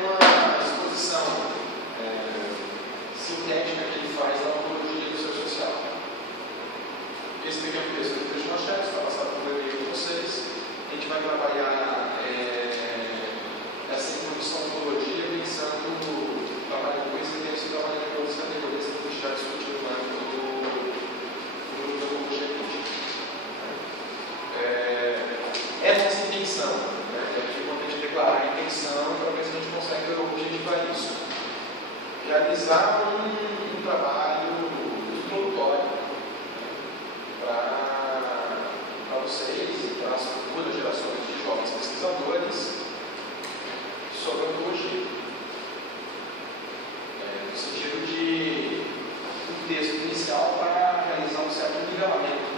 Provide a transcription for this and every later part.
uma exposição sintética que ele faz da ontologia do ser social. Esse daqui é o texto do Trecho Machado, está passado por e-mail com vocês. A gente vai trabalhar essa introdução à ontologia pensando no trabalho com esse texto e trabalhando com outras categorias que a gente já discutiu no grupo da ontologia crítica. É nossa intenção, é importante declarar a intenção para ver se a gente consegue objetivar isso. Realizar um trabalho introdutório para vocês e para as futuras gerações de jovens pesquisadores sobre a ontologia. No sentido de um texto inicial para realizar um certo nivelamento,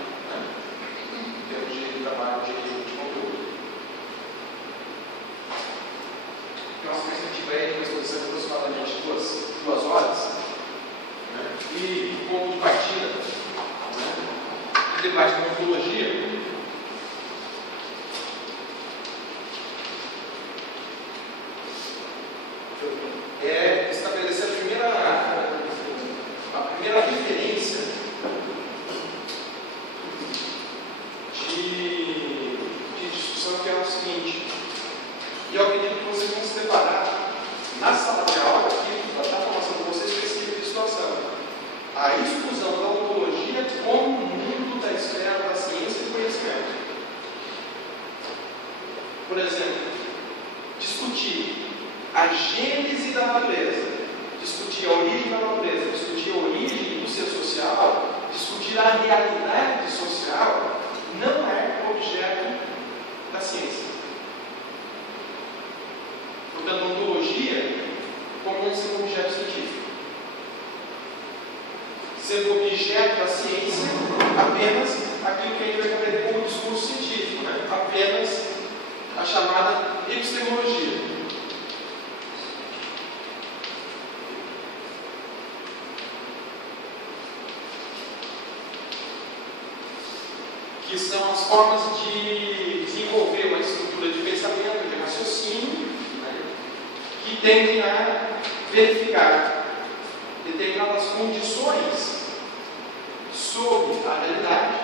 em termos de trabalho de conteúdo. Nossa perspectiva é de uma exposição de aproximadamente 2 horas, e o ponto de partida do debate da ontologia é estabelecer a primeira referência de discussão, que é o seguinte, e eu acredito que vocês vão se deparar na sala de aula aqui, da formação de vocês, com esse tipo de situação. A exclusão da ontologia como mundo da esfera da ciência e do conhecimento. Por exemplo, discutir a gênese da natureza, discutir a origem da natureza, discutir a origem do ser social, discutir a realidade social, não é objeto da ciência. Portanto, a ontologia como um objeto científico. Sendo objeto da ciência apenas aquilo que a gente vai entender como discurso científico, apenas a chamada epistemologia. Que são as formas de desenvolver uma estrutura de pensamento, de raciocínio, que tendem a verificar determinadas condições sobre a realidade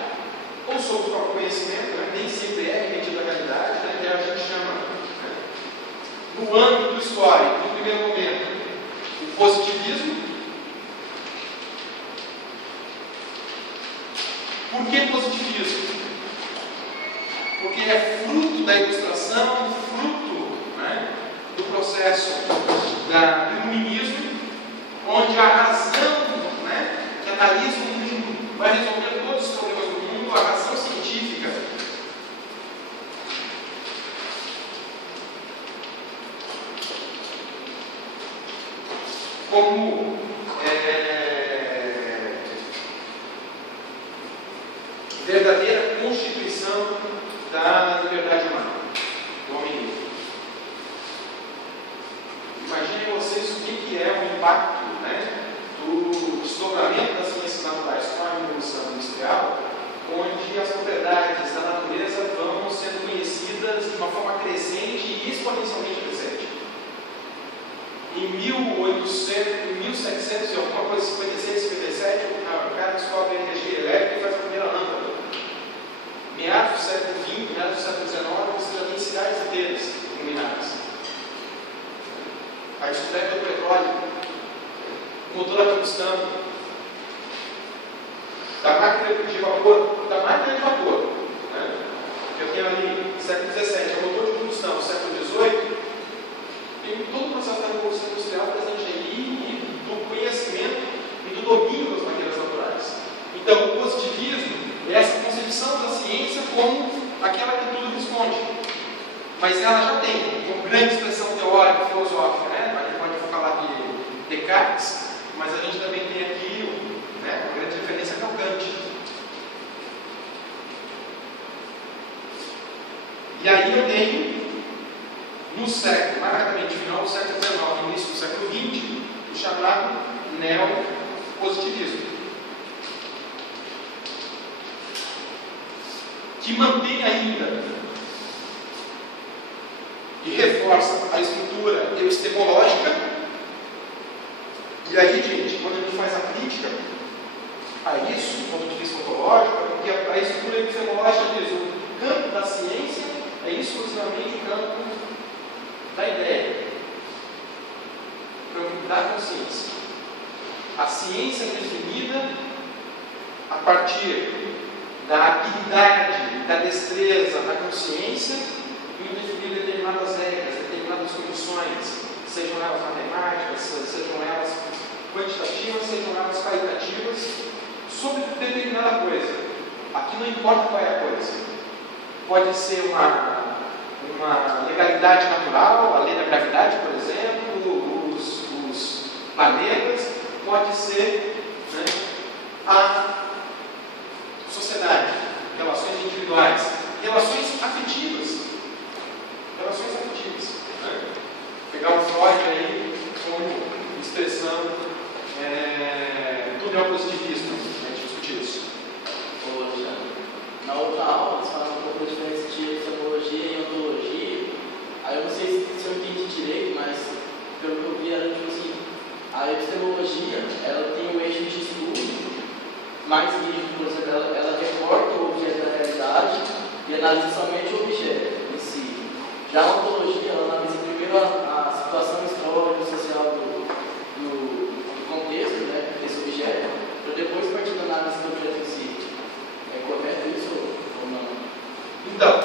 ou sobre o próprio conhecimento, nem sempre é remetido à realidade, que a gente chama, no âmbito histórico, no primeiro momento, o positivismo. Por que positivismo? Porque é fruto da ilustração, fruto do processo do iluminismo, onde a razão, que analisa o mundo, vai resolver todos os problemas do mundo, a razão científica, como verdadeira constituição da liberdade humana, do homem livre. Imaginem vocês o que é o impacto do desdobramento das ciências naturais com a Revolução Industrial, onde as propriedades da natureza vão sendo conhecidas de uma forma crescente e exponencialmente crescente. Em 1700 e alguma coisa, 56, 57, o cara descobre a energia elétrica e faz a primeira lâmpada. Meados do século XX, meados do século XIX, você já tem cidades inteiras iluminadas. A descoberta do petróleo, o motor a combustão, da máquina de vapor, que eu tenho ali, século XVII, é o motor de combustão, século XVIII, tem todo o processo da Revolução Industrial presente aí, e do conhecimento e do domínio das maneiras naturais. Então, o positivismo é essa concepção da ciência como aquela que tudo responde. Mas ela já tem uma grande expressão teórica, filosófica, A gente pode falar de Descartes, mas a gente também tem aqui uma grande referência que é o Kant. E aí eu tenho, no século, marcadamente final do século XIX, início do século XX, o chamado neopositivismo, que mantém ainda e reforça a estrutura estrutura epistemológica. E aí, gente, quando a gente faz a crítica a isso, do ponto de vista ontológico, é porque a estrutura epistemológica diz o campo da ciência é exclusivamente o campo da ideia, o campo da consciência. A ciência é definida a partir da habilidade, da destreza, da consciência, e definir determinadas regras, determinadas condições, sejam elas matemáticas, sejam elas quantitativas, sejam elas qualitativas, sobre determinada coisa. Aqui não importa qual é a coisa. Pode ser uma legalidade natural, a lei da gravidade, por exemplo, os planetas, pode ser, né, a sociedade, relações individuais, relações afetivas. Relações afetivas. Né? Pegar o Freud aí como expressão do neopositivismo, a gente discutir isso. Poxa, na outra aula eles falam um pouco da diferença de epistemologia e ontologia. Aí eu não sei se eu entendi direito, mas pelo que eu vi era tipo assim, a epistemologia ela tem um eixo de estudo mais rígido, por exemplo, ela recorta o objeto da realidade e analisa somente o objeto em si. Já a ontologia, ela analisa primeiro a situação histórica, social do contexto, né, desse objeto, para depois partir da análise do objeto em si. É correto isso ou não? Então, a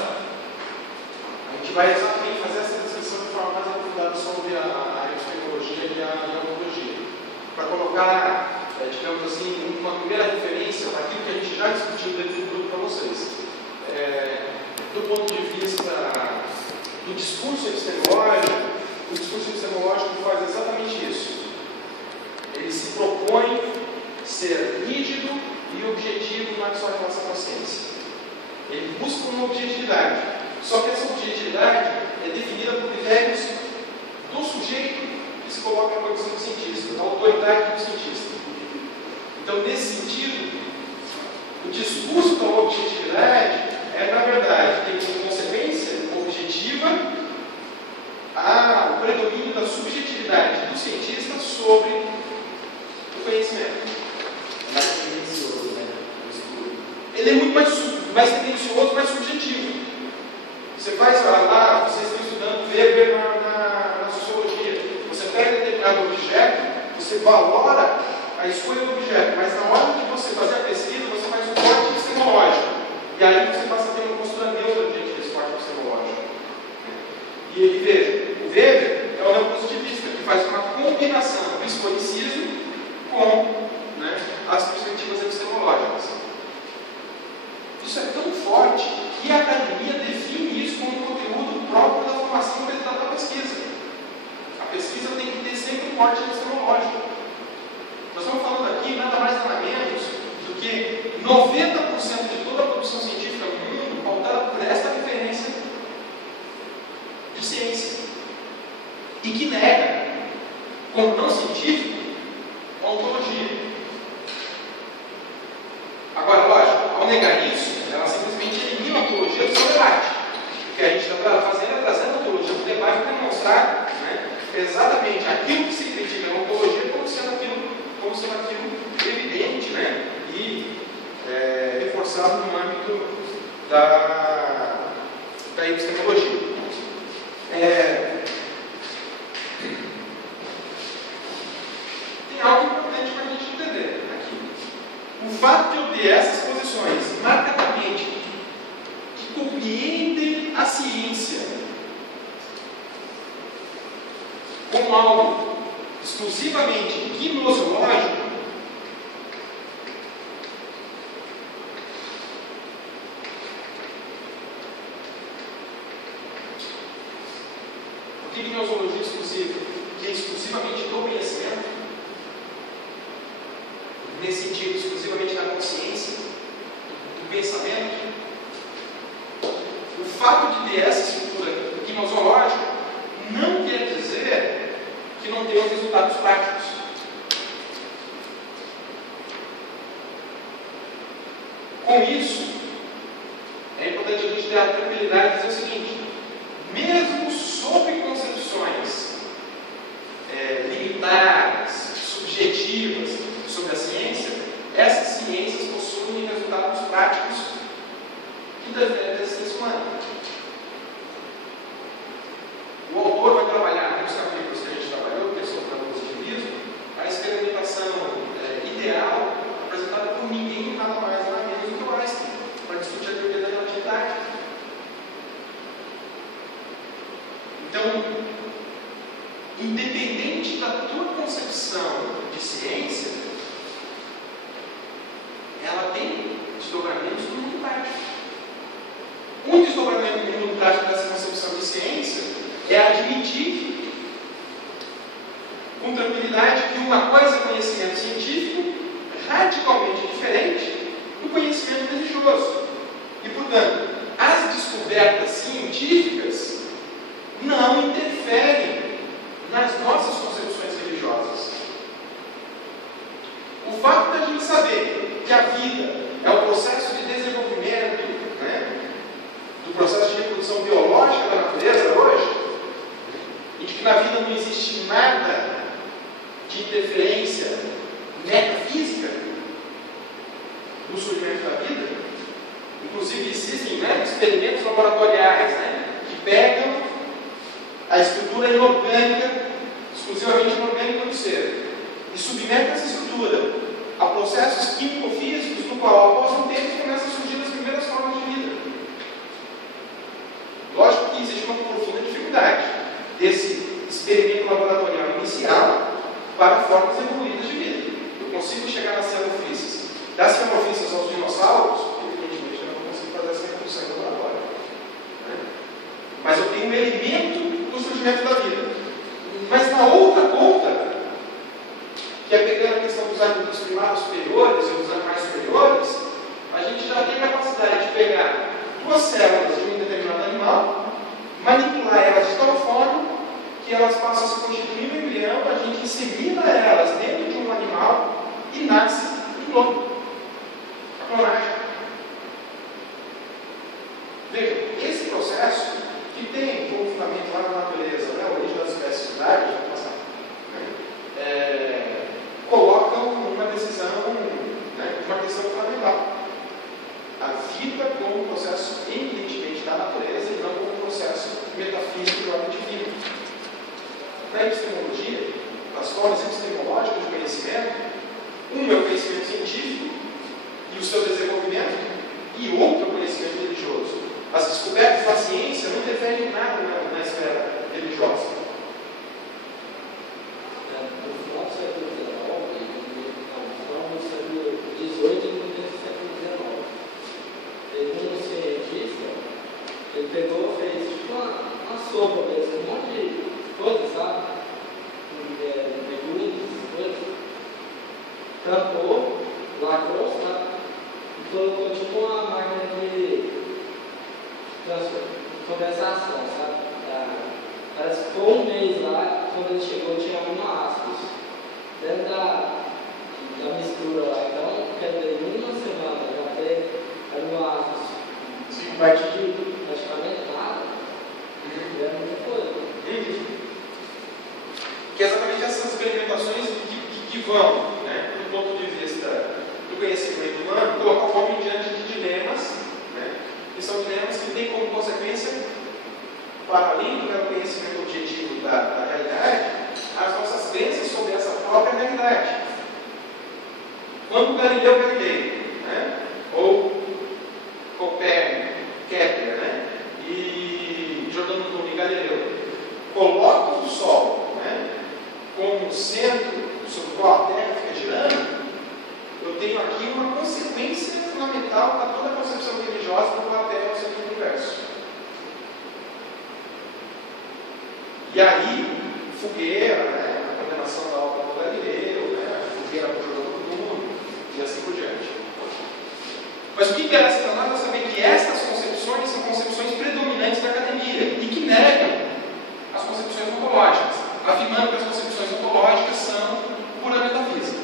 gente vai exatamente fazer essa discussão de forma mais aprofundada sobre a epistemologia e a ontologia. Para colocar, digamos assim, uma primeira referência daquilo que a gente já discutiu dentro do grupo para vocês. Do ponto de vista do discurso epistemológico, o discurso epistemológico faz exatamente isso. Ele se propõe ser rígido e objetivo na sua relação com a ciência. Ele busca uma objetividade. Só que essa objetividade é definida por critérios do sujeito que se coloca na condição do cientista, da autoridade do cientista. Então, nesse sentido, o discurso da objetividade na verdade, tem como consequência objetiva o predomínio da subjetividade do cientista sobre o conhecimento. Mais tendencioso, né? Ele é muito mais tendencioso, mais subjetivo. Você faz lá, vocês estão estudando Weber na sociologia. Você pega determinado objeto, você valora a escolha do objeto, mas na hora de você fazer a pesquisa, você faz um corte epistemológico. E aí você passa a ter uma postura neutra diante desse corte epistemológico. E veja, o Weber é o neopositivista, que faz uma combinação do historicismo com, né, as perspectivas epistemológicas. Isso é tão forte que a academia define isso como um conteúdo próprio da formação do resultado da pesquisa. A pesquisa tem que ter sempre um corte epistemológico. Nós estamos falando aqui nada mais nada menos do que 90% de toda a produção científica no mundo pautada por esta referência de ciência. E que nega, como não científico, a ontologia. Agora, lógico, ao negar isso, ela simplesmente elimina a ontologia do seu debate. O que a gente está fazendo é trazendo a ontologia do debate para mostrar, né, exatamente aquilo que se critica na ontologia como sendo aquilo evidente, né, e reforçado no âmbito da epistemologia. Tem algo importante para a gente entender aqui. O fato de eu ter essas posições marcadamente que compreendem a ciência como algo exclusivamente gnoseológico, porque gnoseologia exclusiva, que é exclusivamente do conhecimento, nesse sentido, exclusivamente da consciência, do pensamento. O fato de ter essa estrutura gnoseológica não quer dizer que não tenham resultados práticos. Com isso, é importante a gente ter a tranquilidade de dizer o seguinte: mesmo sob concepções unitárias, subjetivas sobre a ciência, essas ciências possuem resultados práticos que devem ter sido humanos. O autor vai trabalhar nos capítulos que a gente trabalhou, que são para o positivismo, a experimentação ideal apresentada por ninguém, nada mais nada menos do que o Einstein, para discutir a teoria da relatividade. Então, independente da tua concepção de ciência, ela tem desdobramentos no mundo prático. Um desdobramento no mundo prático dessa concepção de ciência é admitir com tranquilidade que uma coisa é conhecimento científico radicalmente diferente do conhecimento religioso. E, portanto, as descobertas científicas não interferem nas nossas concepções religiosas. O fato de a gente saber que a vida é o processo de desenvolvimento, do processo de reprodução biológica da natureza hoje, e de que na vida não existe nada de interferência metafísica no surgimento da vida. Inclusive existem experimentos laboratoriais que pegam a estrutura inorgânica, exclusivamente inorgânica do ser, e submetem essa estrutura a processos químico-físicos no qual, após um tempo, começam a surgir as primeiras formas de vida. Lógico que existe uma profunda dificuldade desse experimento laboratorial inicial para formas evoluídas de vida. Eu consigo chegar nas cianofícias. Das cianofícias aos dinossauros, evidentemente eu não consigo fazer essa reprodução em laboratório. Mas eu tenho um elemento do surgimento da vida. Mas na outra ponta, que é pegando a questão dos primatas superiores e dos animais superiores, a gente já tem a capacidade de pegar duas células de um determinado animal, manipular elas de tal forma que elas passam a se constituir no embrião, a gente insemina elas dentro de um animal e nasce um clone. A clonagem. Veja, esse processo, que tem como fundamento lá na natureza, a origem das espécies sociais, colocam uma decisão, uma questão fundamental. A vida como um processo eminentemente da natureza e não como um processo metafísico de ordem divina. Na epistemologia, as formas epistemológicas de conhecimento, um é o conhecimento científico e o seu desenvolvimento, e outro é o conhecimento religioso. As descobertas da ciência não interferem em nada na esfera religiosa. No final do século XIX, no século XVIII e no começo do século XIX, teve um cientista, ele pegou, fez tipo uma sopa mesmo, um monte de coisas, sabe? Legumes, coisas. Tampou, lacrou, sabe? E colocou tipo uma máquina de condensação, sabe? Parece que ficou um mês lá, quando ele chegou tinha aminoácidos dentro da mistura lá. Então, quer dizer, em uma semana já tem aminoácidos a partir de praticamente nada. É muita coisa. Que é exatamente essas experimentações que vão, do ponto de vista do conhecimento humano, colocar o homem diante de dilemas, que são dilemas que têm como consequência, para além do conhecimento objetivo da realidade, as nossas crenças sobre essa própria realidade. Quando Galileu Galilei, ou Copérnico, Kepler, e Giordano Bruno e Galileu colocam o Sol como centro sobre o qual a Terra fica girando, eu tenho aqui uma consequência fundamental para toda a concepção religiosa do qual a Terra é o centro do universo. E aí, fogueira, a condenação da obra do Galileu, fogueira para o Giordano Bruno, e assim por diante. Mas o que interessa para nós é saber que estas concepções são concepções predominantes da academia e que negam as concepções ontológicas, afirmando que as concepções ontológicas são pura metafísica.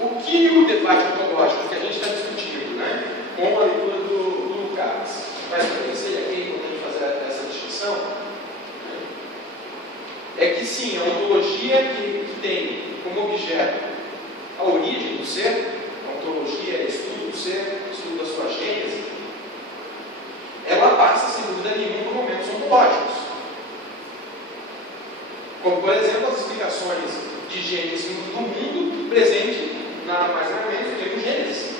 O que o debate ontológico que a gente está discutindo, com a leitura do Lukács, vai estabelecer aqui sim, a ontologia que tem como objeto a origem do ser, a ontologia é estudo do ser, estudo da sua gênese, ela passa, sem dúvida nenhuma, por momentos ontológicos. Como, por exemplo, as explicações de Gênesis do mundo presente nada mais nada menos do que o Gênesis.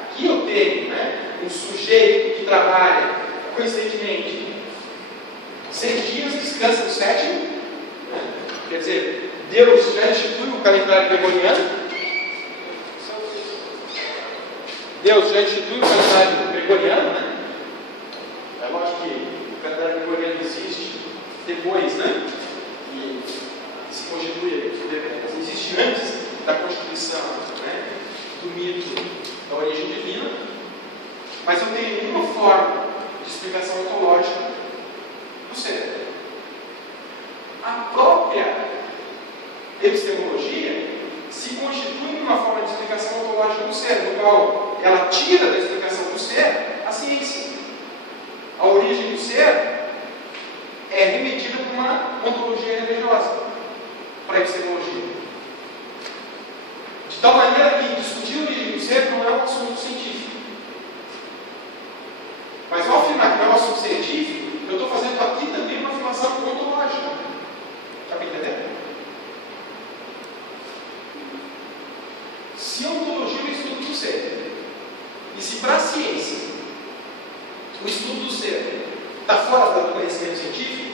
Aqui eu tenho um sujeito que trabalha, coincidentemente, 6 dias, descansa no 7º. Quer dizer, Deus já instituiu o calendário gregoriano. Deus já instituiu o calendário gregoriano, né? É lógico que o calendário gregoriano existe depois, né? E se constitui, existe antes da constituição, né? Do mito da origem divina. Mas eu tenho uma forma de explicação ontológica do ser. A própria epistemologia se constitui numa forma de explicação ontológica do ser, no qual ela tira da explicação do ser a ciência. A origem do ser é remetida por uma ontologia religiosa, para a epistemologia. De tal maneira que discutir a origem do ser não é um assunto científico. Mas ao afirmar que não é um assunto científico, eu estou fazendo aqui também uma afirmação ontológica. Está me entendendo? Se a ontologia é o estudo do ser, e se para a ciência o estudo do ser está fora do conhecimento científico,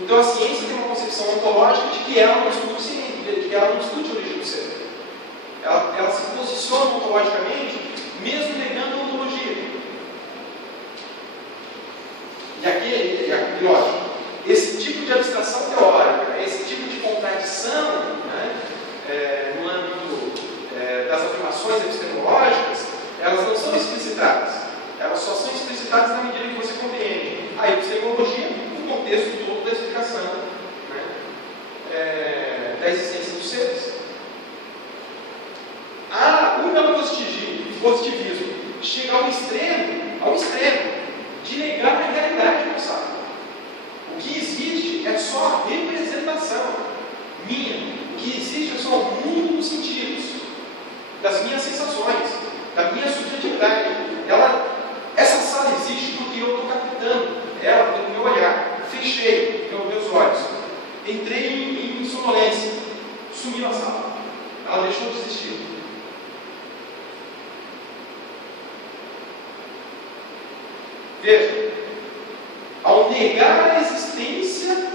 então a ciência tem uma concepção ontológica de que ela não estuda ciência, de que ela não discute a origem do ser. Ela se posiciona ontologicamente, mesmo negando a ontologia. E lógico, esse tipo de abstração teórica, esse tipo de contradição, no âmbito das afirmações epistemológicas, elas não são explicitadas. Elas só são explicitadas na medida que você compreende a epistemologia no contexto todo da explicação da existência dos seres. O neopositivismo chega ao extremo de negar a realidade pensada. O que existe é só a representação minha. O que existe é só o mundo dos sentidos, das minhas sensações, da minha subjetividade. Essa sala existe porque eu estou captando ela pelo meu olhar. Fechei meus olhos. Entrei em sonolência. Sumiu a sala. Ela deixou de existir. Veja, ao negar a existência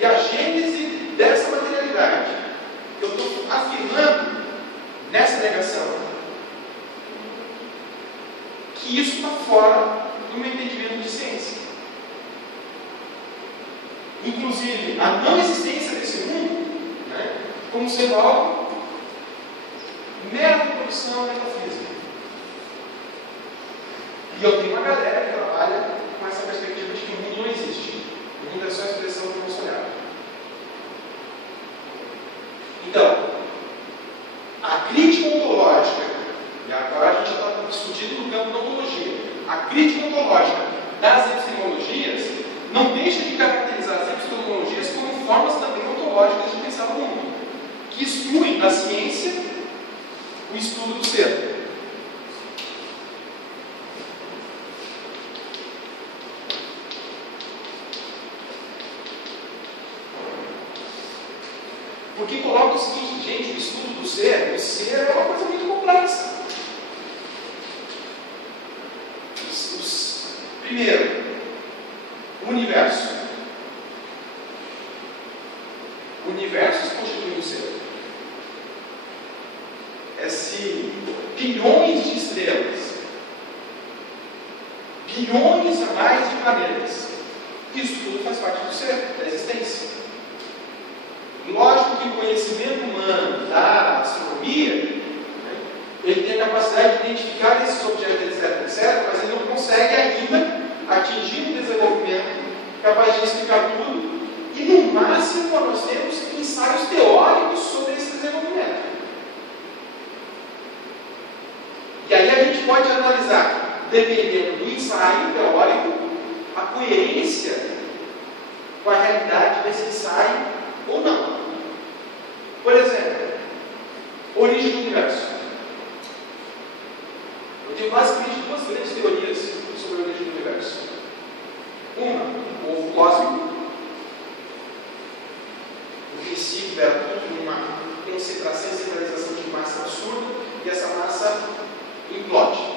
e a gênese dessa materialidade, eu estou afirmando nessa negação que isso está fora do meu entendimento de ciência. Inclusive, a não existência desse mundo, como sendo algo mera produção metafísica. E eu tenho uma galera que trabalha com essa perspectiva de que o mundo não existe. O mundo é só a expressão do nosso olhar. Então, a crítica ontológica, e agora a gente está discutindo no campo da ontologia, a crítica ontológica das epistemologias não deixa de caracterizar as epistemologias como formas também ontológicas de pensar o mundo, que excluem da ciência o estudo do ser. Porque coloca o seguinte, gente, o estudo do ser, o ser é uma coisa muito complexa. Primeiro, o universo. O universo se constitui no ser. Bilhões de estrelas, bilhões a mais de planetas. Isso tudo faz parte do ser, da existência. Lógico que o conhecimento humano da astronomia, ele tem a capacidade de identificar esses objetos, etc., mas ele não consegue ainda atingir um desenvolvimento capaz de explicar tudo. E no máximo nós temos ensaios teóricos sobre esse desenvolvimento. E aí a gente pode analisar, dependendo do ensaio teórico, a coerência com a realidade, ver se sai ou não. Por exemplo, origem do universo. Eu tenho basicamente duas grandes teorias sobre a origem do universo. Uma, o ovo cósmico. O princípio era tudo uma concentração e centralização de massa absurda, e essa massa implode.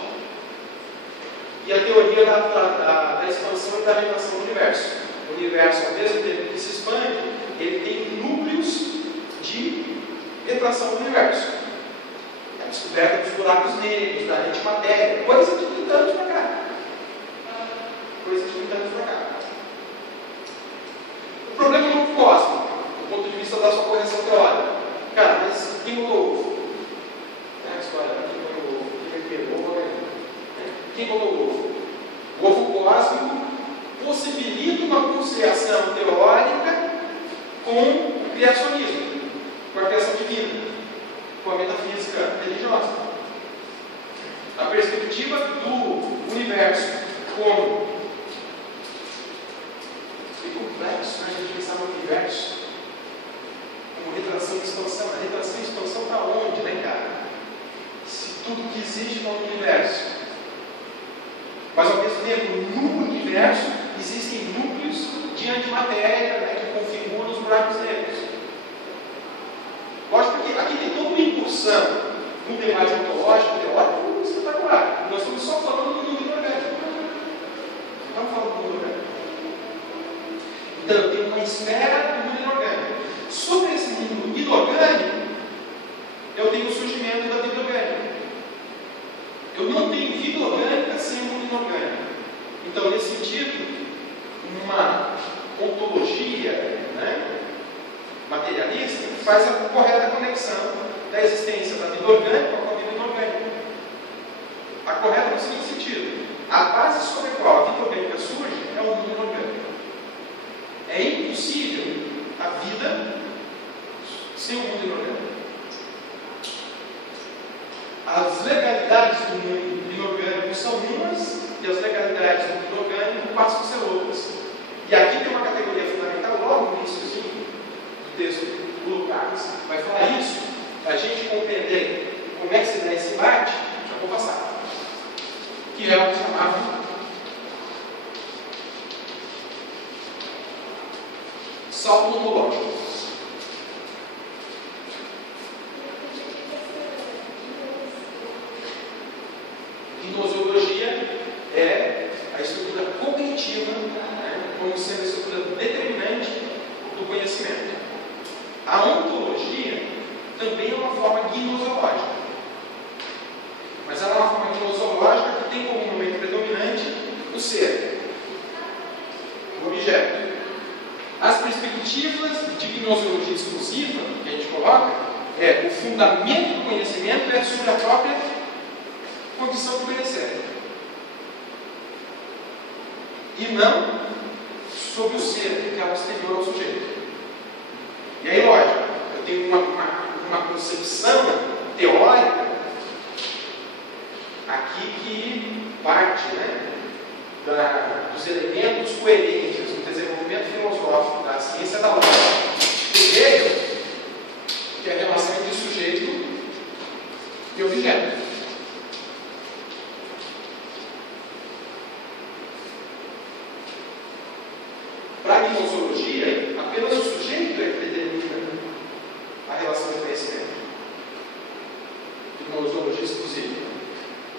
E a teoria da expansão e da renovação do universo. O universo, ao mesmo tempo que se expande, ele tem núcleos de retração do universo. A descoberta dos buracos negros, da antimatéria, coisa de 30 anos para cá. Coisa de 30 anos para cá. O problema do cósmico, do ponto de vista da sua correção teórica. Cara, mas quem botou o ovo? A história, quem botou o ovo? Quem botou o ovo? Quem botou o ovo? O ovo cósmico possibilita uma conciliação teórica com o criacionismo, com a criação divina, com a metafísica religiosa. A perspectiva do universo como complexo, a gente pensar no universo como retração e expansão. A retração e expansão para onde, né, cara? Se tudo que existe está no universo. Mas ao mesmo tempo, no universo existem núcleos de antimatéria, né, que configuram os buracos negros. Lógico que aqui tem toda uma incursão no debate ontológico, teórico, espetacular. Nós estamos só falando do mundo inorgânico. Não estamos falando do mundo orgânico. Então, tem uma esfera do mundo inorgânico. Sobre esse mundo inorgânico, eu tenho o surgimento da vida orgânica. Eu não tenho vida orgânica sem mundo inorgânico. Então, nesse sentido, uma ontologia, né, materialista faz a correta conexão da existência da vida orgânica com a vida inorgânica. A correta no seguinte sentido: a base sobre a qual a vida orgânica surge é o mundo inorgânico. É impossível a vida sem o mundo inorgânico. As legalidades do mundo inorgânico são umas e as legalidades do mundo orgânico passam a ser outras. E aqui tem uma categoria fundamental, logo no iníciozinho do texto do Lucas, vai falar isso, para a gente compreender como é que se dá esse embate. Já vou passar. Que é o que chamava salto ontológico. Gnoseologia é a estrutura cognitiva, né, como sendo a estrutura determinante do conhecimento. A ontologia também é uma forma gnoseológica, mas ela é uma forma gnoseológica que tem como momento predominante o ser, o objeto. As perspectivas de gnoseologia exclusiva que a gente coloca é o fundamento do conhecimento é sobre a própria condição de conhecer, e não sobre o ser, que é o exterior ao sujeito. E aí, lógico, eu tenho uma concepção teórica aqui que parte, né, dos elementos coerentes do desenvolvimento filosófico da ciência da lógica. Primeiro, que é a relação entre sujeito e objeto. Para a gnoseologia, apenas o sujeito é que determina a relação de conhecimento. Gnoseologia exclusiva.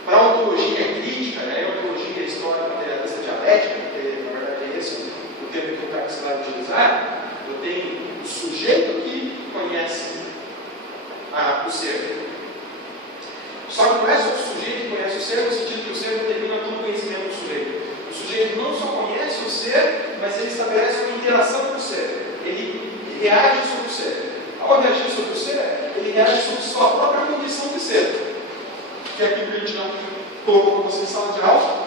Para a ontologia crítica, né, a ontologia histórica materialista dialética, que na verdade é esse o termo que o Carlos vai utilizar, eu tenho o sujeito que conhece o ser. Só que não é só o sujeito que conhece o ser, no sentido que o ser determina todo o conhecimento do sujeito. O sujeito não só conhece o ser, mas ele estabelece uma interação com o ser. Ele reage sobre o ser. Ao reagir sobre o ser, ele reage sobre sua própria condição de ser. Que é aquilo que a gente já colocou para você em sala de aula,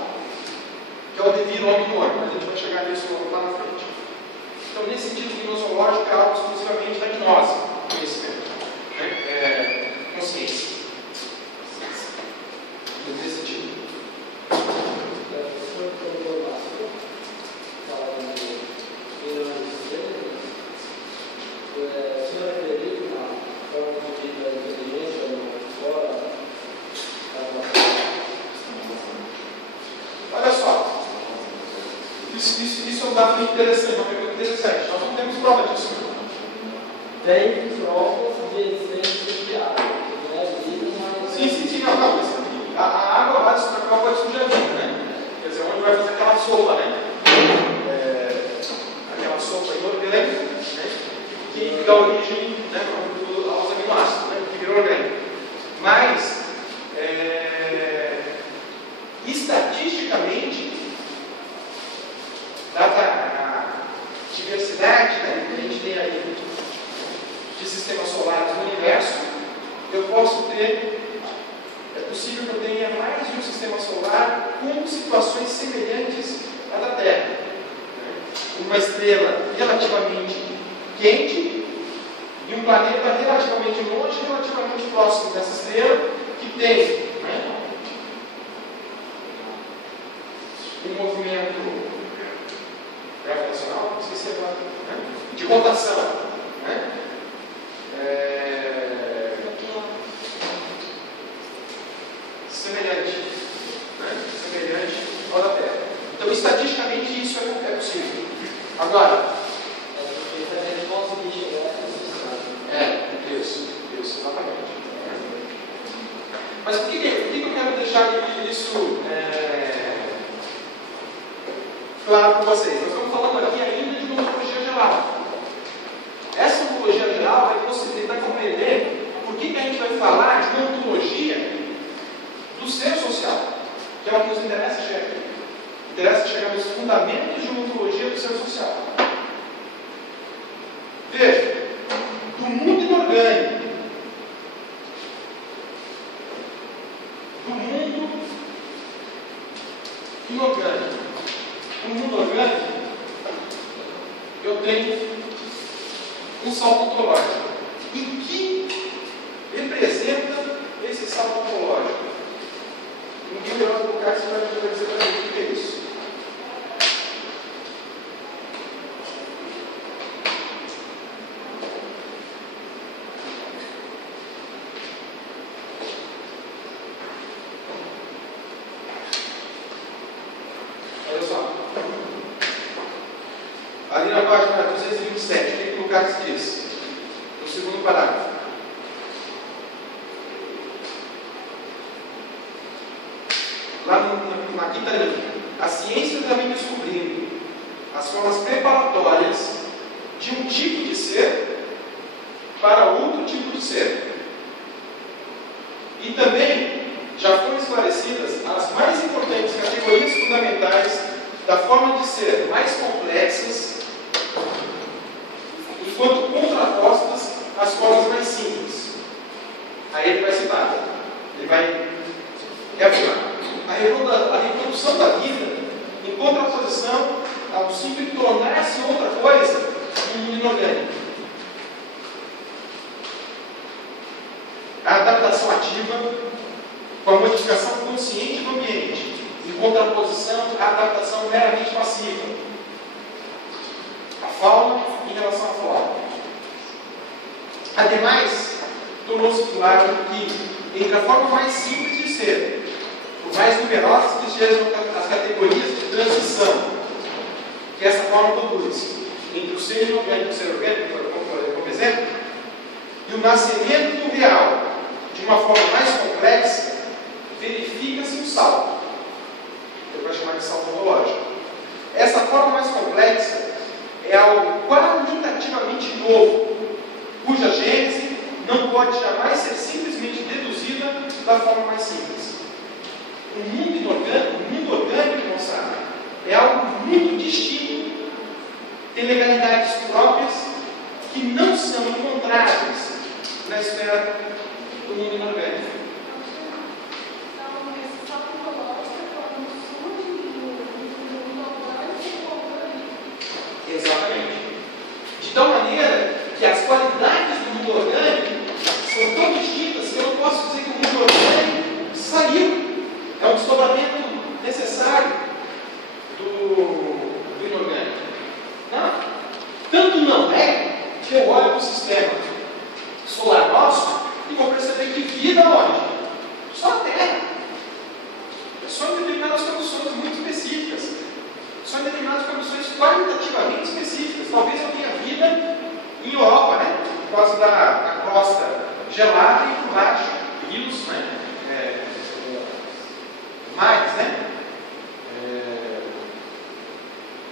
que é o devir homem homem, mas a gente vai chegar nisso lá na frente. Então, nesse sentido, gnoseológico é algo exclusivamente da gnose, conhecimento, né? Consciência. Nesse sentido. O senhor falou falando de Isso é um dado muito interessante, uma pergunta interessante. Nós não temos prova disso. Tem provas de essência de água. Sim, não. A água vai sujar a vida, né? Quer dizer, onde vai fazer aquela sopa, né? Aquela sopa inorgânica, né? Que dá origem, né, aos aminoácidos, né? Que virou orgânico. Mas, estatisticamente, dada a diversidade, né, que a gente tem aí de sistemas solares no universo, eu posso ter, é possível que eu tenha mais de um sistema solar com situações semelhantes à da Terra. Uma estrela relativamente quente e um planeta relativamente longe, relativamente próximo dessa estrela, que tem, né, um movimento gravitacional, não sei se é né, de rotação, né? Semelhante ao da Terra. Então, estatisticamente, isso é possível. Agora, isso, exatamente. Mas por que eu quero deixar isso claro para vocês? Nós estamos falando aqui ainda de uma ontologia geral. Essa ontologia geral é você tentar compreender por que a gente vai falar de uma ontologia do ser social, que é o que nos interessa chegar aqui. Interessa chegar nos fundamentos de uma ontologia do ser social. Veja, do mundo inorgânico, no mundo orgânico, eu tenho um salto ontológico. E o que representa esse salto ontológico? Ninguém melhor do que você vai dizer para mim o que é isso. Olha só. Ali na página 227, o que o Lukács diz? No segundo parágrafo. Lá na quinta linha. A ciência também descobrindo as formas preparatórias de um tipo de ser para outro tipo de ser. E também já foram esclarecidas as mais importantes categorias fundamentais da forma de ser mais complexas, enquanto contrapostas às formas mais simples. Aí ele vai citar, ele vai reafirmar. A reprodução da vida em contraposição ao simples tornar-se outra coisa no mundo inorgânico. A adaptação ativa com a modificação consciente do ambiente, em contraposição à adaptação meramente passiva. A fauna em relação à flora. Ademais, tornou-se claro que, entre a forma mais simples de ser, por mais numerosas que sejam as categorias de transição que essa forma produz, entre o ser inorgânico e o ser orgânico, como exemplo, e o nascimento do real de uma forma mais complexa, verifica-se um salto. Ele vai chamar de salto ontológico. Essa forma mais complexa é algo qualitativamente novo, cuja gênese não pode jamais ser simplesmente deduzida da forma mais simples. O mundo orgânico, moçada, é algo muito distinto, tem legalidades próprias que não são encontráveis na esfera do mundo inorgânico. Exatamente. De tal maneira que as qualidades do mundo orgânico são tão distintas que eu não posso dizer que o mundo orgânico saiu. É um desdobramento necessário do inorgânico. Não. Tanto não é que eu olho para o sistema solar nosso e vou perceber que vida são em determinadas condições qualitativamente específicas. Talvez eu tenha vida em Europa, né? Por causa da costa gelada e por baixo rios, né? Mares, né?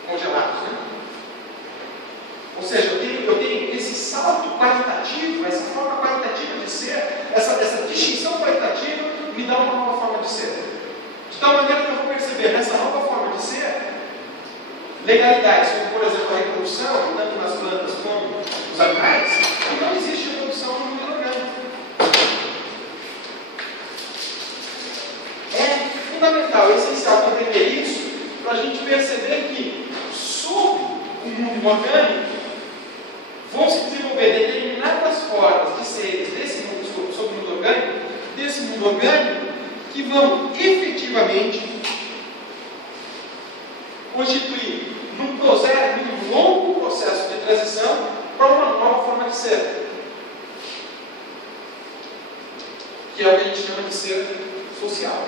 Congelados, né? Ou seja, eu tenho esse salto qualitativo, essa forma qualitativa de ser, essa distinção qualitativa me dá uma nova forma de ser. De tal maneira que eu vou perceber nessa nova forma de ser legalidades, como por exemplo a reprodução, tanto nas plantas como nos animais, e não existe reprodução no mundo orgânico. É fundamental, é essencial entender isso para a gente perceber que sob o mundo orgânico vão se desenvolver determinadas formas de seres desse mundo, sob o mundo orgânico, desse mundo orgânico, que vão efetivamente constituir num longo processo de transição para uma nova forma de ser, que é o que a gente chama de ser social.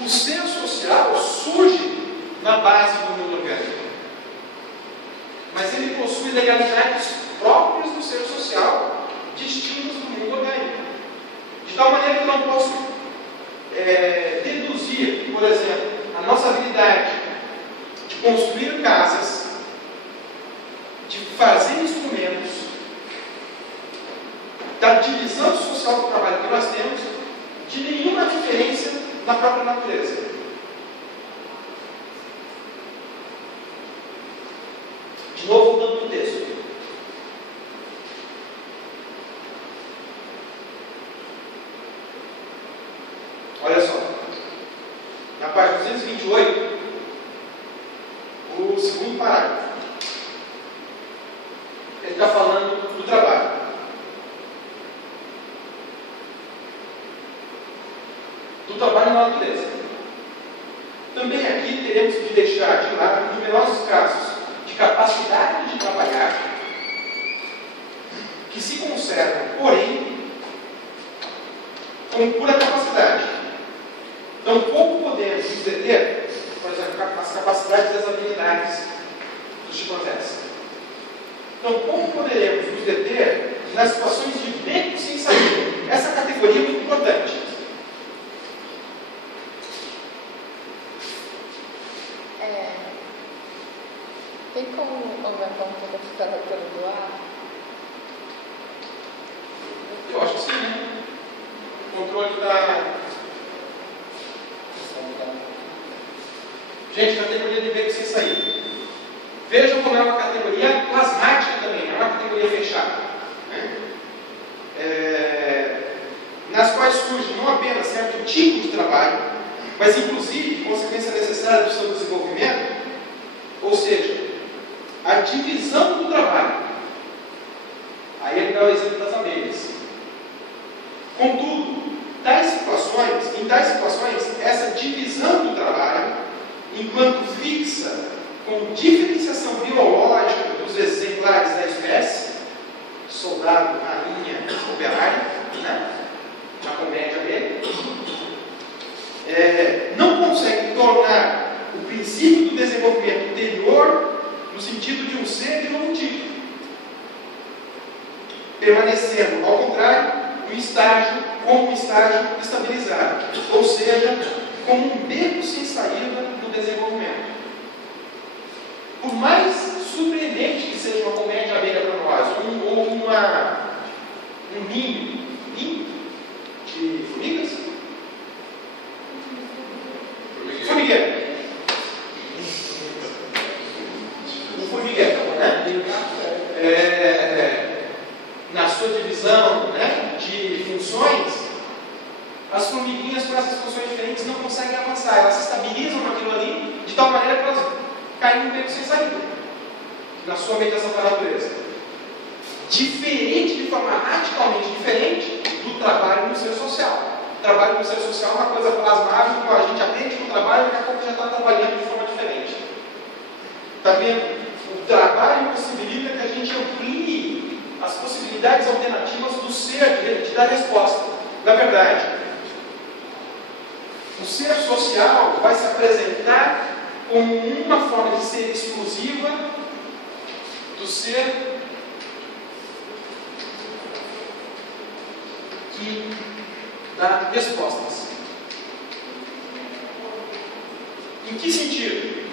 O ser social surge na base do mundo orgânico, mas ele possui legalidades próprias do ser social, distintas do mundo orgânico, de tal maneira que eu não posso deduzir, por exemplo, a nossa habilidade de construir casas, de fazer instrumentos, da divisão social do trabalho que nós temos, de nenhuma referência na própria natureza. De novo, voltando para o texto. Olha só. Na página 228, o segundo parágrafo. Ele está falando do trabalho. Do trabalho na natureza. Também aqui teremos que deixar de lado numerosos casos de capacidade de trabalhar que se conservam, porém, com pura capacidade. Tampouco podemos nos deter, por exemplo, as capacidades e as habilidades dos chimpanzés. Tampouco poderemos nos deter nas situações de beco sem saída. Essa categoria é muito importante. Tem como aumentar um pouco a temperatura do ar? Eu acho que sim, né? O controle da... Gente, categoria de beco sem saída. Vejam como é uma categoria plasmática também, é uma categoria fechada. Né? Nas quais surge não apenas certo tipo de trabalho, mas inclusive consequência necessária do seu desenvolvimento, ou seja, a divisão do trabalho. Aí ele dá o exemplo das abelhas. Contudo, em tais situações, essa divisão do trabalho, enquanto fixa com diferenciação biológica dos exemplares da espécie, soldado, rainha, operário, né? Na comédia dele, não consegue tornar o princípio do desenvolvimento interior no sentido de um ser de novo tipo, permanecendo, ao contrário, como um estágio estabilizado, ou seja, como um beco sem saída do desenvolvimento. Por mais surpreendente que seja uma comédia abelha para nós, ou um ninho de formigas? Formigueiro. Um formigueiro, né? Na sua divisão, né, de funções, as formiguinhas com essas funções diferentes não conseguem avançar, elas se estabilizam naquilo ali de tal maneira que elas caem no beco sem saída, na sua mediação para a natureza. Diferente, de forma radicalmente diferente do trabalho no ser social. O trabalho no ser social é uma coisa plasmável, que a gente aprende no trabalho e daqui a pouco já está trabalhando de forma diferente. Está vendo? O trabalho possibilita que a gente amplie as possibilidades alternativas do ser, de dar resposta. Na verdade, o ser social vai se apresentar como uma forma de ser exclusiva do ser que dá respostas. Em que sentido?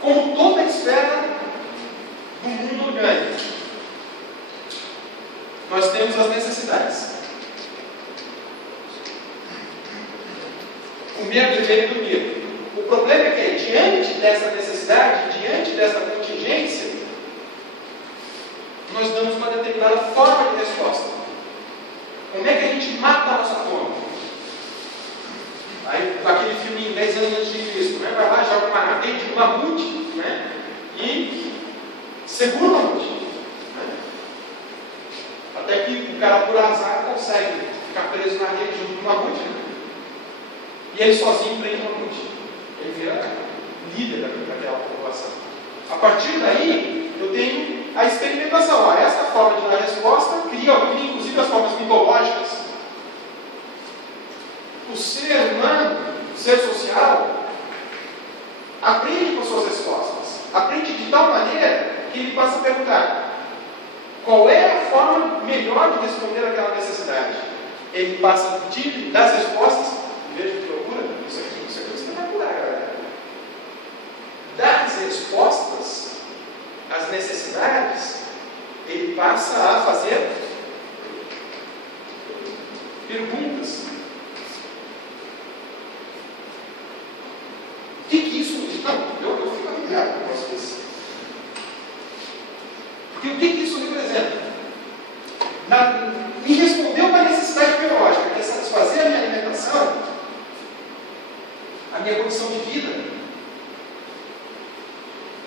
Como toda esfera do mundo orgânico, nós temos as necessidades. Comer, beber e dormir. O problema é que, diante dessa necessidade, diante dessa contingência, nós damos uma determinada forma de resposta. Como é que a gente mata a nossa fome? Aí, aquele filme em 10 anos antes de Cristo, né? Vai lá, joga uma rede de mamute, né? E segura o mamute. Né? Até que o cara, por azar, consegue ficar preso na rede junto com o mamute. Né? E ele sozinho prende o mamute. Ele vira líder daquela população. A partir daí, eu tenho a experimentação. Ó, essa forma de dar resposta cria inclusive as formas mitológicas. O ser humano, o ser social, aprende com suas respostas. Aprende de tal maneira que ele passa a perguntar: qual é a forma melhor de responder àquela necessidade? Ele passa a dar as respostas. Veja que loucura, isso aqui é espetacular, galera. Dar as respostas às necessidades, ele passa a fazer perguntas. O que isso... Não, eu fico arrepiado com as coisas. Porque o que isso representa? Me respondeu uma necessidade biológica, que é satisfazer a minha alimentação, a minha condição de vida.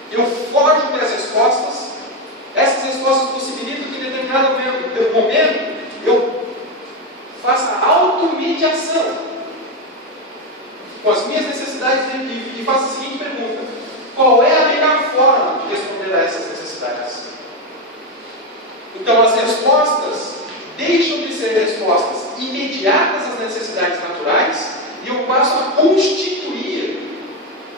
Eu forjo minhas respostas. Essas respostas possibilitam que em determinado momento eu faça automediação com as minhas necessidades e faça a seguinte pergunta: qual é a melhor forma de responder a essas necessidades? Então as respostas deixam de ser respostas imediatas às necessidades naturais e eu passo a constituir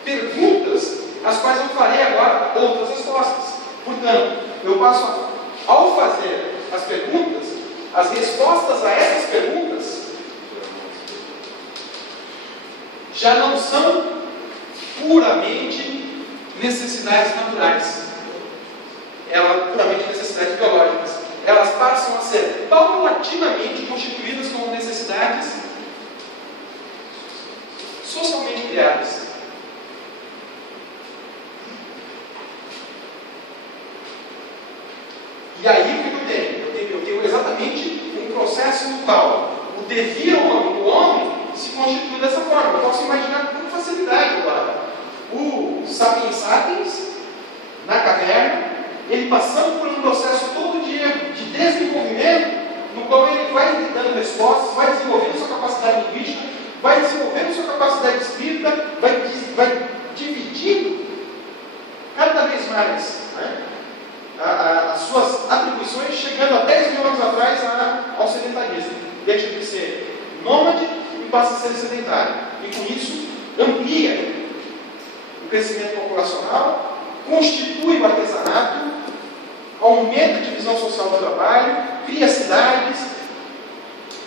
perguntas às quais eu farei agora outras respostas. Portanto, eu passo ao fazer as perguntas, as respostas a essas perguntas já não são puramente necessidades naturais, puramente necessidades biológicas. Elas passam a ser paulatinamente constituídas como necessidades socialmente criadas. E aí o que eu tenho? Eu tenho exatamente um processo no qual o devir do homem se constitui dessa forma. Eu posso imaginar com facilidade agora o Sapiens Sapiens na caverna, ele passando por um processo todo dia de desenvolvimento, no qual ele vai dando respostas, vai desenvolvendo sua capacidade linguística, vai desenvolvendo sua capacidade espírita, vai dividindo cada vez mais, né, as suas atribuições, chegando a 10 mil anos atrás ao sedentarismo. Deixa de ser nômade e passa a ser sedentário. E com isso amplia o crescimento populacional, constitui o artesanato, aumenta a divisão social do trabalho, cria cidades,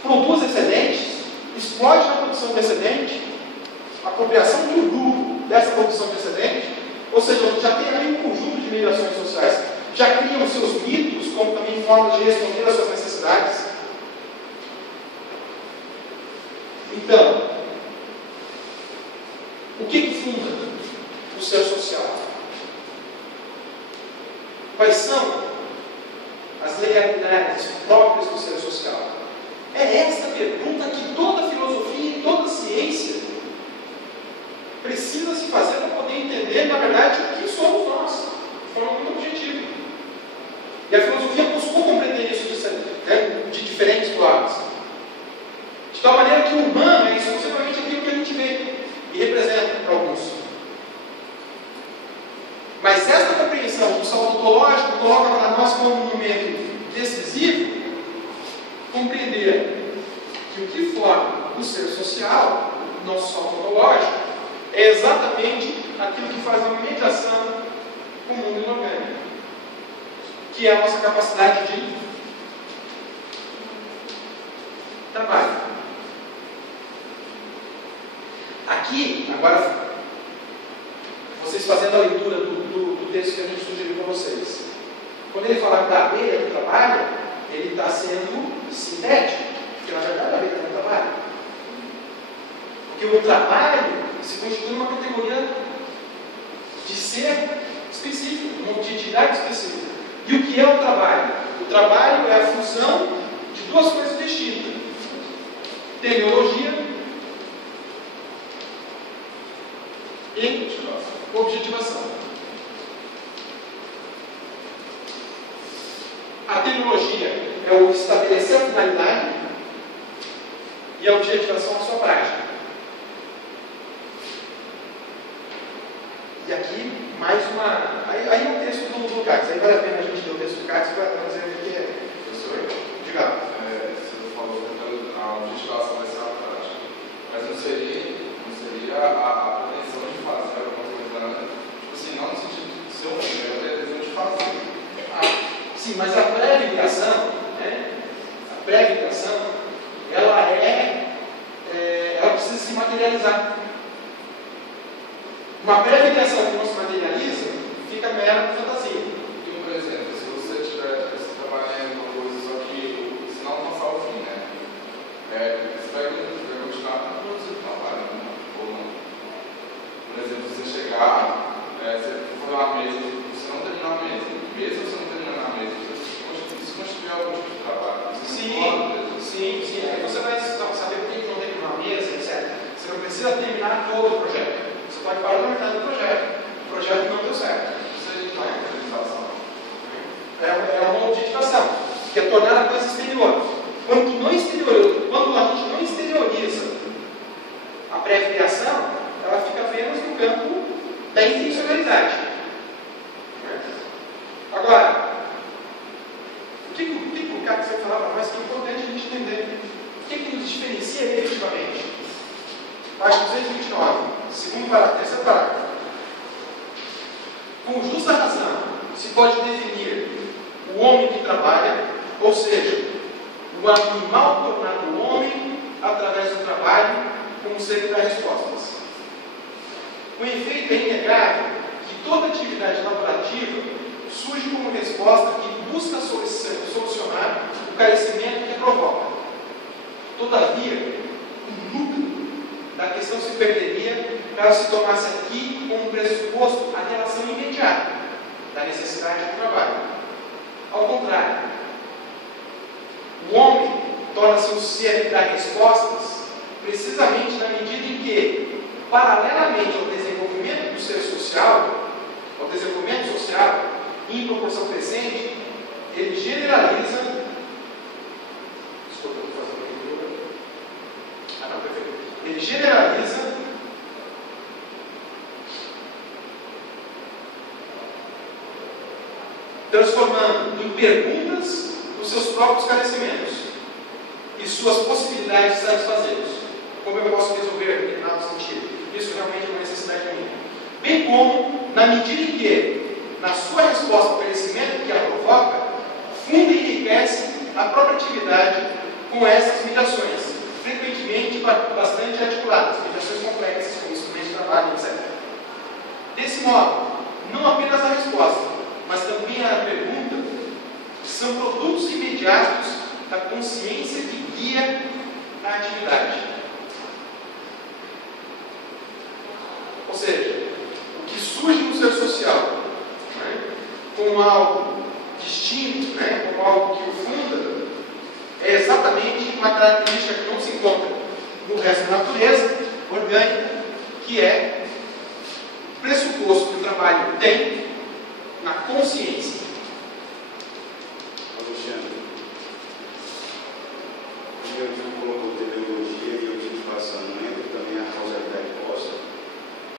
produz excedentes, explode na produção de excedente, apropriação do lucro dessa produção de excedente, ou seja, já tem ali um conjunto de mediações sociais, já criam os seus mitos como também formas de responder às suas necessidades. Então, o que funda o ser social? Quais são as legalidades próprias do ser social? É esta pergunta que toda filosofia e toda ciência precisa se fazer para poder entender, na verdade, o que somos nós, de forma muito objetiva. E a filosofia buscou compreender isso de diferentes formas. De tal maneira que o humano é exclusivamente aquilo que a gente vê e representa para alguns. Mas essa compreensão do salto ontológico coloca para nós como um momento decisivo compreender que o que forma o ser social, o nosso salto ontológico, é exatamente aquilo que faz uma mediação com o mundo inorgânico, que é a nossa capacidade de trabalho. Aqui, agora, vocês fazendo a leitura do texto que a gente sugeriu para vocês, quando ele fala da abelha do trabalho, ele está sendo sintético, porque na verdade a abelha não trabalha. Porque o trabalho se constitui uma categoria de ser específico, uma utilidade específica. E o que é o trabalho? O trabalho é a função de duas coisas distintas: teleologia e objetivação. A teleologia é o estabelecer a finalidade e a objetivação a sua prática. E aqui, mais uma... Aí é o texto do Cássio. Aí vale a pena a gente ter o texto do Cássio para dizer o que é. Professor, diga. Você falou que a objetivação vai ser a prática. Mas não seria a pretensão de fazer alguma coisa, tipo assim, não no sentido de ser um meio, é a pretensão de fazer. Sim, mas a pré-liberação, né? A pré-liberação, ela precisa se materializar. Uma pré-liberação que não se materializa fica mera fantasia. Então, por exemplo, se você estiver trabalhando uma coisa, só que se não alcançar o fim, né? Você vai continuar produzindo trabalho, ou não? Por exemplo, você chegar, você for uma mesa, você não terminar a mesa, mesmo você não terminando a mesa, isso constitui algum tipo de trabalho. Sim. Aí você vai saber por que não terminar a mesa, etc. Você não precisa terminar todo o projeto. Você pode parar na metade do projeto. O projeto não deu certo. Isso aí não é objetivação. É uma objetivação, que é tornar a coisa exterior. Quando a gente não exterioriza a pré-filiação, ela fica apenas no campo da intencionalidade. Agora, o que o cara vai falar para nós que é importante a gente entender? O que nos diferencia efetivamente? Página 229, segundo parágrafo, terceiro parágrafo. Com justa razão, se pode definir o homem que trabalha, ou seja, o animal tornado homem através do trabalho, como ser que dá respostas. O efeito é inegável que toda atividade laborativa surge como resposta que busca solucionar o carecimento que a provoca. Todavia, o núcleo da questão se perderia caso se tomasse aqui como pressuposto a relação imediata da necessidade do trabalho. Ao contrário, o homem torna-se um ser que dá respostas precisamente na medida em que, paralelamente ao desenvolvimento do ser social, ao desenvolvimento social, em proporção crescente, ele generaliza. Desculpa, estou fazendo uma leitura. Não, perfeito. Ele generaliza transformando em perguntas os seus próprios carecimentos e suas possibilidades de satisfazê-los. Como eu posso resolver determinado sentido? Isso realmente é uma necessidade minha. Bem como, na medida em que, na sua resposta ao carecimento que a provoca, funda e enriquece a própria atividade com essas mediações, frequentemente bastante articuladas, mediações complexas, como instrumentos de trabalho, etc. Desse modo, não apenas a resposta, mas também a pergunta, são produtos imediatos da consciência que guia a atividade. Ou seja, o que surge no ser social, né, como algo distinto, né, como algo que o funda, é exatamente uma característica que não se encontra no resto da natureza orgânica, que é o pressuposto que o trabalho tem na consciência.